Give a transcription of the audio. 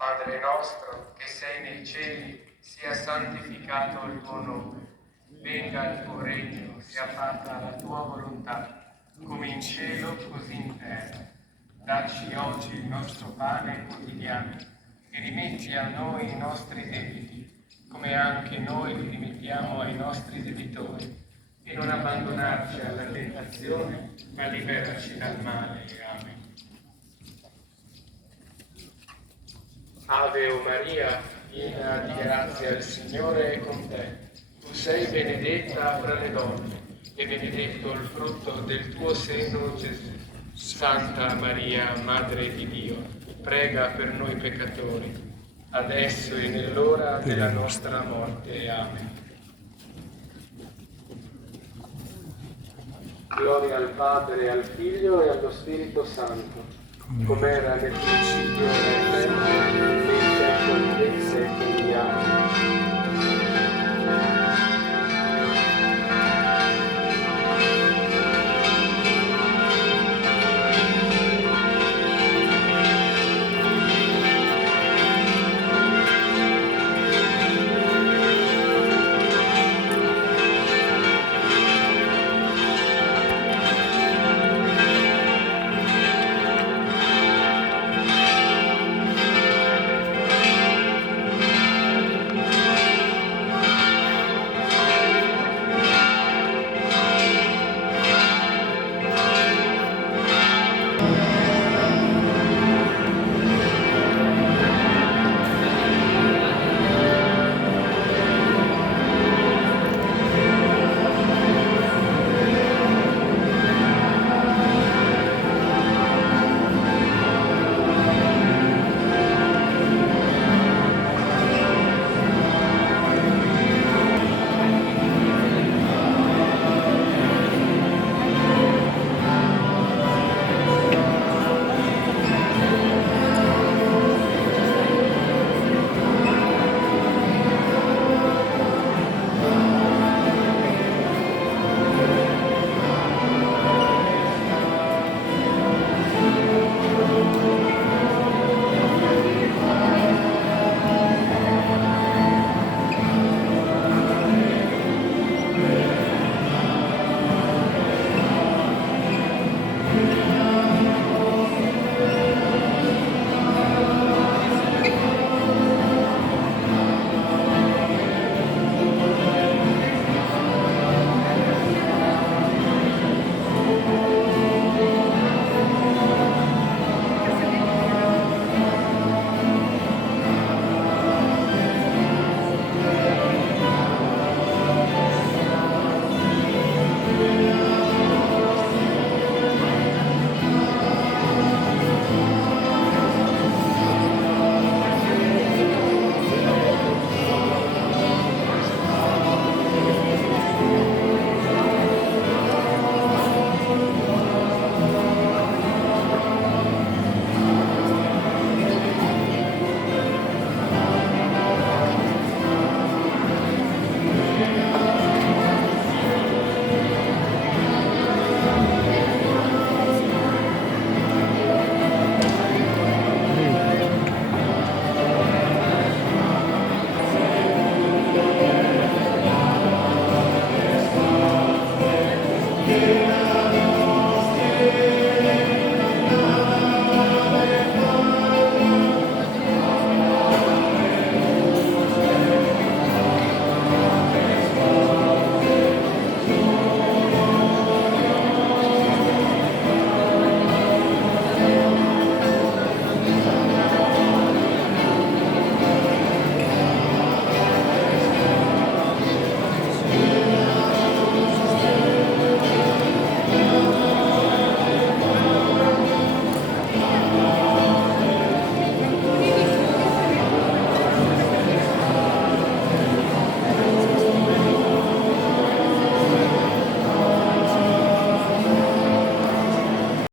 Padre nostro che sei nei cieli, sia santificato il tuo nome. Venga il tuo regno, sia fatta la tua volontà, come in cielo così in terra. Dacci oggi il nostro pane quotidiano e rimetti a noi i nostri debiti, come anche noi li rimettiamo ai nostri debitori. E non abbandonarci alla tentazione, ma liberaci dal male. Amen. Ave o Maria, piena di grazia, il Signore è con te. Tu sei benedetta fra le donne, e benedetto il frutto del tuo seno, Gesù. Santa Maria, Madre di Dio, prega per noi peccatori, adesso e nell'ora della nostra morte. Amen. Gloria al Padre, al Figlio e allo Spirito Santo, come era nel principio e nel secoli dei secoli. Amen.